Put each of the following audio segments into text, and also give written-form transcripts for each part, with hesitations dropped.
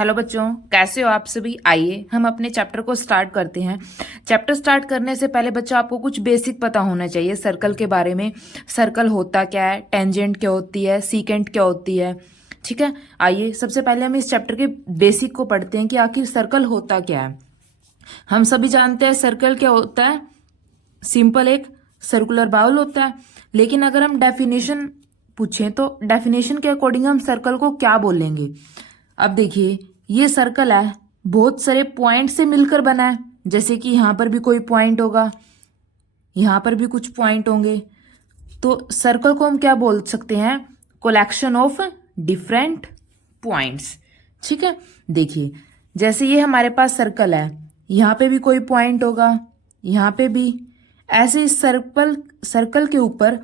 Hello बच्चों, कैसे हो आप सभी। आइए हम अपने चैप्टर को स्टार्ट करते हैं। चैप्टर स्टार्ट करने से पहले बच्चों आपको कुछ बेसिक पता होना चाहिए सर्कल के बारे में। सर्कल होता क्या है, टेंजेंट क्या होती है, सीकेंट क्या होती है। ठीक है, आइए सबसे पहले हम इस चैप्टर के बेसिक को पढ़ते हैं कि आखिर सर्कल होता क्या है। हम सभी जानते हैं सर्कल क्या होता है, सिंपल एक सर्कुलर बाउल होता है। लेकिन अगर हम डेफिनेशन पूछें तो डेफिनेशन के अकॉर्डिंग हम सर्कल को क्या बोलेंगे। अब देखिए, ये सर्कल है, बहुत सारे पॉइंट से मिलकर बना है। जैसे कि यहाँ पर भी कोई पॉइंट होगा, यहाँ पर भी कुछ पॉइंट होंगे। तो सर्कल को हम क्या बोल सकते हैं, कलेक्शन ऑफ डिफरेंट पॉइंट्स। ठीक है, देखिए जैसे ये हमारे पास सर्कल है, यहाँ पे भी कोई पॉइंट होगा, यहाँ पे भी। ऐसे इस सर्कल के ऊपर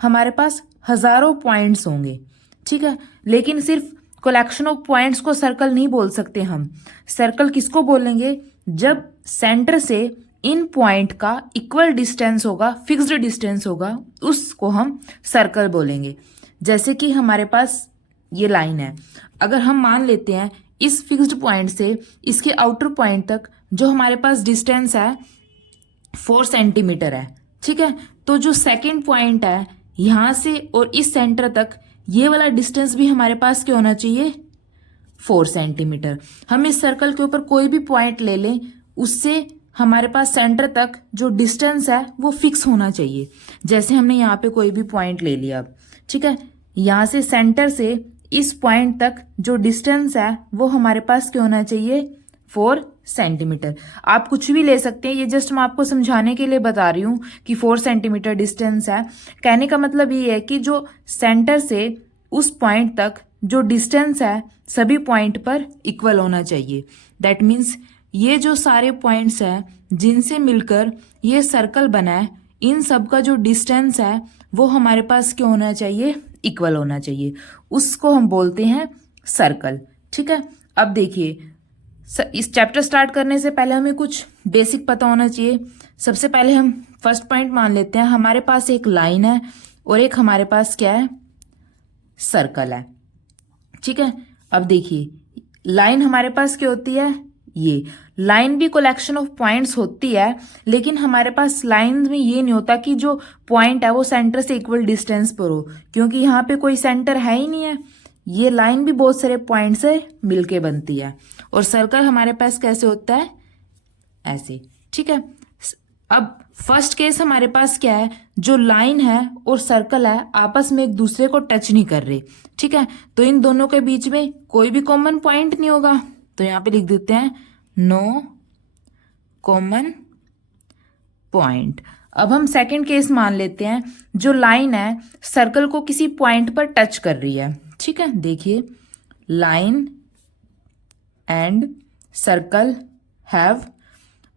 हमारे पास हजारों पॉइंट्स होंगे। ठीक है, लेकिन सिर्फ कलेक्शन ऑफ पॉइंट्स को सर्कल नहीं बोल सकते हम। सर्कल किसको बोलेंगे, जब सेंटर से इन पॉइंट का इक्वल डिस्टेंस होगा, फिक्स्ड डिस्टेंस होगा, उसको हम सर्कल बोलेंगे। जैसे कि हमारे पास ये लाइन है, अगर हम मान लेते हैं इस फिक्स्ड पॉइंट से इसके आउटर पॉइंट तक जो हमारे पास डिस्टेंस है 4 सेंटीमीटर है। ठीक है, तो जो सेकेंड पॉइंट है यहां से और इस सेंटर तक, ये वाला डिस्टेंस भी हमारे पास क्या होना चाहिए, 4 सेंटीमीटर। हम इस सर्कल के ऊपर कोई भी पॉइंट ले लें, उससे हमारे पास सेंटर तक जो डिस्टेंस है वो फिक्स होना चाहिए। जैसे हमने यहाँ पे कोई भी पॉइंट ले लिया अब, ठीक है, यहाँ से सेंटर से इस पॉइंट तक जो डिस्टेंस है वो हमारे पास क्या होना चाहिए, 4 सेंटीमीटर। आप कुछ भी ले सकते हैं, ये जस्ट मैं आपको समझाने के लिए बता रही हूँ कि 4 सेंटीमीटर डिस्टेंस है। कहने का मतलब ये है कि जो सेंटर से उस पॉइंट तक जो डिस्टेंस है सभी पॉइंट पर इक्वल होना चाहिए। दैट मीन्स ये जो सारे पॉइंट्स हैं जिनसे मिलकर ये सर्कल बना है, इन सब का जो डिस्टेंस है वो हमारे पास क्या होना चाहिए, इक्वल होना चाहिए। उसको हम बोलते हैं सर्कल। ठीक है, अब देखिए इस चैप्टर स्टार्ट करने से पहले हमें कुछ बेसिक पता होना चाहिए। सबसे पहले हम फर्स्ट पॉइंट मान लेते हैं, हमारे पास एक लाइन है और एक हमारे पास क्या है, सर्कल है। ठीक है, अब देखिए लाइन हमारे पास क्या होती है, ये लाइन भी कलेक्शन ऑफ पॉइंट्स होती है, लेकिन हमारे पास लाइन में ये नहीं होता कि जो पॉइंट है वो सेंटर से इक्वल डिस्टेंस पर हो, क्योंकि यहाँ पे कोई सेंटर है ही नहीं है। ये लाइन भी बहुत सारे पॉइंट से मिलके बनती है। और सर्कल हमारे पास कैसे होता है, ऐसे। ठीक है, अब फर्स्ट केस हमारे पास क्या है, जो लाइन है और सर्कल है आपस में एक दूसरे को टच नहीं कर रहे। ठीक है, तो इन दोनों के बीच में कोई भी कॉमन पॉइंट नहीं होगा, तो यहां पे लिख देते हैं नो कॉमन पॉइंट। अब हम सेकंड केस मान लेते हैं, जो लाइन है सर्कल को किसी पॉइंट पर टच कर रही है। ठीक है, देखिए line and circle have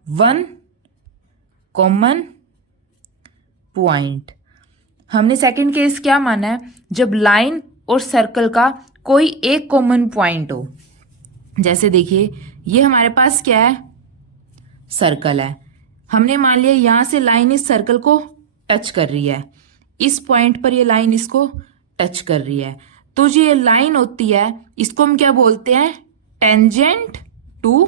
one common point. हमने सेकंड केस क्या माना है, जब लाइन और सर्कल का कोई एक कॉमन पॉइंट हो। जैसे देखिए ये हमारे पास क्या है, सर्कल है। हमने मान लिया यहां से लाइन इस सर्कल को टच कर रही है, इस पॉइंट पर ये लाइन इसको टच कर रही है, तो जो ये लाइन होती है इसको हम क्या बोलते हैं, टेंजेंट टू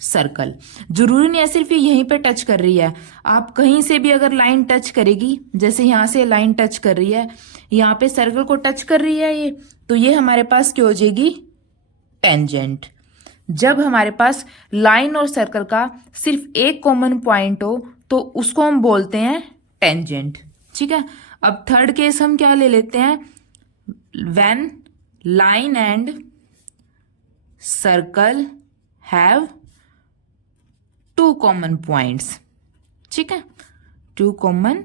सर्कल। जरूरी नहीं है सिर्फ ये यहीं पे टच कर रही है, आप कहीं से भी अगर लाइन टच करेगी, जैसे यहां से लाइन टच कर रही है, यहाँ पे सर्कल को टच कर रही है ये, तो ये हमारे पास क्या हो जाएगी, टेंजेंट। जब हमारे पास लाइन और सर्कल का सिर्फ एक कॉमन पॉइंट हो तो उसको हम बोलते हैं टेंजेंट। ठीक है, अब थर्ड केस हम क्या ले लेते हैं, when line and circle have 2 common points. ठीक है, 2 कॉमन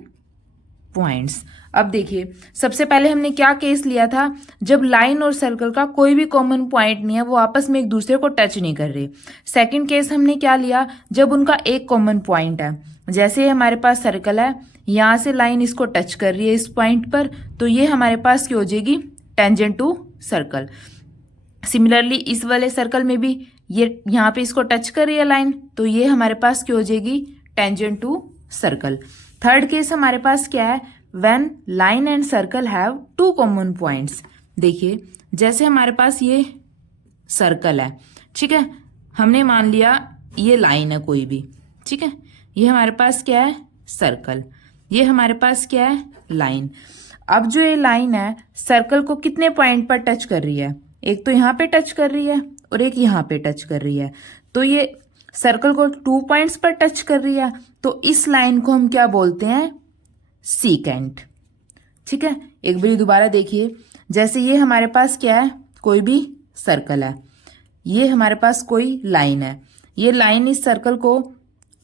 पॉइंट्स। अब देखिए सबसे पहले हमने क्या केस लिया था, जब लाइन और सर्कल का कोई भी कॉमन पॉइंट नहीं है, वो आपस में एक दूसरे को टच नहीं कर रहे। सेकंड केस हमने क्या लिया, जब उनका एक कॉमन पॉइंट है। जैसे हमारे पास सर्कल है, यहाँ से लाइन इसको टच कर रही है इस पॉइंट पर, तो ये हमारे पास क्या हो जाएगी, टेंजेंट टू सर्कल। सिमिलरली इस वाले सर्कल में भी ये यहाँ पे इसको टच कर रही है लाइन, तो ये हमारे पास क्या हो जाएगी, tangent to circle. Third case हमारे पास क्या है, when line and circle have 2 common points. देखिए जैसे हमारे पास ये सर्कल है, ठीक है। हमने मान लिया ये लाइन है कोई भी, ठीक है। ये हमारे पास क्या है, सर्कल। ये हमारे पास क्या है, लाइन। अब जो ये लाइन है सर्कल को कितने पॉइंट पर टच कर रही है, एक तो यहाँ पे टच कर रही है और एक यहाँ पे टच कर रही है। तो ये सर्कल को 2 पॉइंट्स पर टच कर रही है, तो इस लाइन को हम क्या बोलते हैं, सीकेंट, ठीक है। एक बार दोबारा देखिए, जैसे ये हमारे पास क्या है, कोई भी सर्कल है, ये हमारे पास कोई लाइन है, ये लाइन इस सर्कल को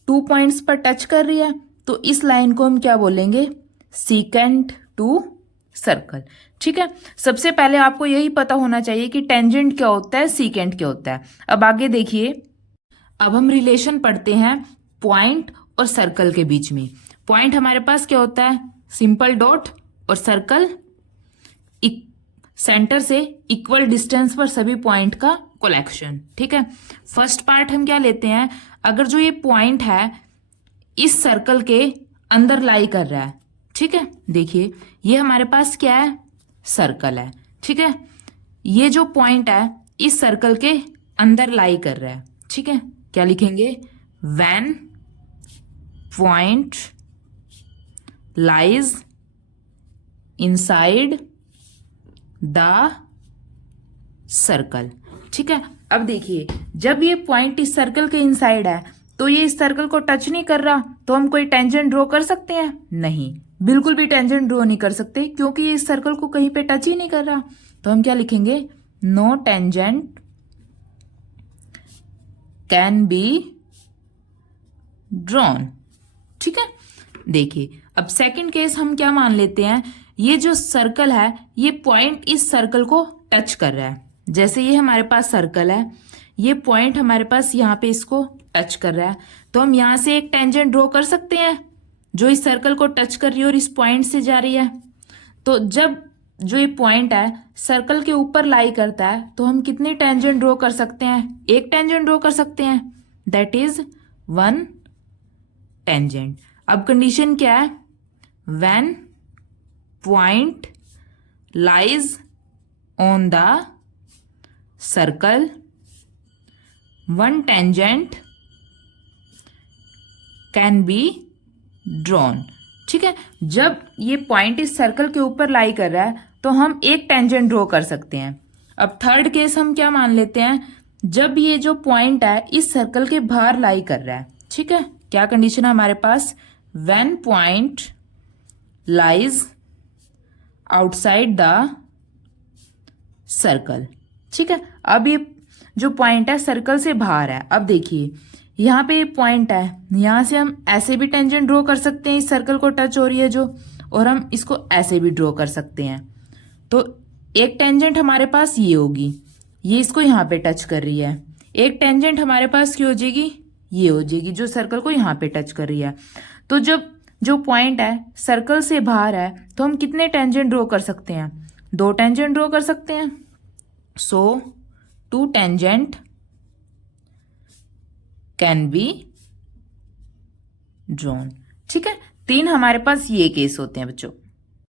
2 पॉइंट्स पर टच कर रही है, तो इस लाइन को हम क्या बोलेंगे, सीकेंट टू सर्कल, ठीक है। सबसे पहले आपको यही पता होना चाहिए कि टेंजेंट क्या होता है, सीकेंट क्या होता है। अब आगे देखिए, अब हम रिलेशन पढ़ते हैं पॉइंट और सर्कल के बीच में। पॉइंट हमारे पास क्या होता है, सिंपल डॉट, और सर्कल सेंटर से इक्वल डिस्टेंस पर सभी पॉइंट का कलेक्शन, ठीक है। फर्स्ट पार्ट हम क्या लेते हैं, अगर जो ये पॉइंट है इस सर्कल के अंदर लाई कर रहा है, ठीक है। देखिए ये हमारे पास क्या है, सर्कल है, ठीक है। ये जो पॉइंट है इस सर्कल के अंदर लाई कर रहा है, ठीक है। क्या लिखेंगे, when point lies inside the circle, ठीक है। अब देखिए जब ये पॉइंट इस सर्कल के इनसाइड है तो ये इस सर्कल को टच नहीं कर रहा, तो हम कोई टेंजेंट ड्रॉ कर सकते हैं, नहीं, बिल्कुल भी टेंजेंट ड्रॉ नहीं कर सकते, क्योंकि ये इस सर्कल को कहीं पे टच ही नहीं कर रहा। तो हम क्या लिखेंगे, no tangent can be drawn, ठीक है। देखिए अब सेकंड केस हम क्या मान लेते हैं, ये जो सर्कल है ये पॉइंट इस सर्कल को टच कर रहा है। जैसे ये हमारे पास सर्कल है, ये पॉइंट हमारे पास यहाँ पे इसको टच कर रहा है, तो हम यहाँ से एक टेंजेंट ड्रॉ कर सकते हैं जो इस सर्कल को टच कर रही है और इस पॉइंट से जा रही है। तो जब जो ये पॉइंट है सर्कल के ऊपर लाई करता है तो हम कितने टेंजेंट ड्रॉ कर सकते हैं, एक टेंजेंट ड्रॉ कर सकते हैं, दैट इज 1 टेंजेंट। अब कंडीशन क्या है, when point lies on the circle 1 tangent can be drawn, ठीक है। जब ये पॉइंट इस सर्कल के ऊपर लाई कर रहा है तो हम एक टेंजेंट ड्रॉ कर सकते हैं। अब थर्ड केस हम क्या मान लेते हैं, जब ये जो पॉइंट है इस सर्कल के बाहर लाई कर रहा है, ठीक है। क्या कंडीशन है हमारे पास, when point lies outside the circle, ठीक है। अब ये जो पॉइंट है सर्कल से बाहर है। अब देखिए यहाँ पे ये पॉइंट है, यहाँ से हम ऐसे भी टेंजेंट ड्रॉ कर सकते हैं, इस सर्कल को टच हो रही है जो, और हम इसको ऐसे भी ड्रॉ कर सकते हैं। तो एक टेंजेंट हमारे पास ये होगी, ये इसको यहाँ पे टच कर रही है। एक टेंजेंट हमारे पास क्या हो जाएगी, ये हो जाएगी जो सर्कल को यहाँ पे टच कर रही है। तो जब जो पॉइंट है सर्कल से बाहर है तो हम कितने टेंजेंट ड्रॉ कर सकते हैं, 2 टेंजेंट ड्रॉ कर सकते हैं। सो 2 टेंजेंट कैन बी ड्रॉन, ठीक है। 3 हमारे पास ये केस होते हैं बच्चों।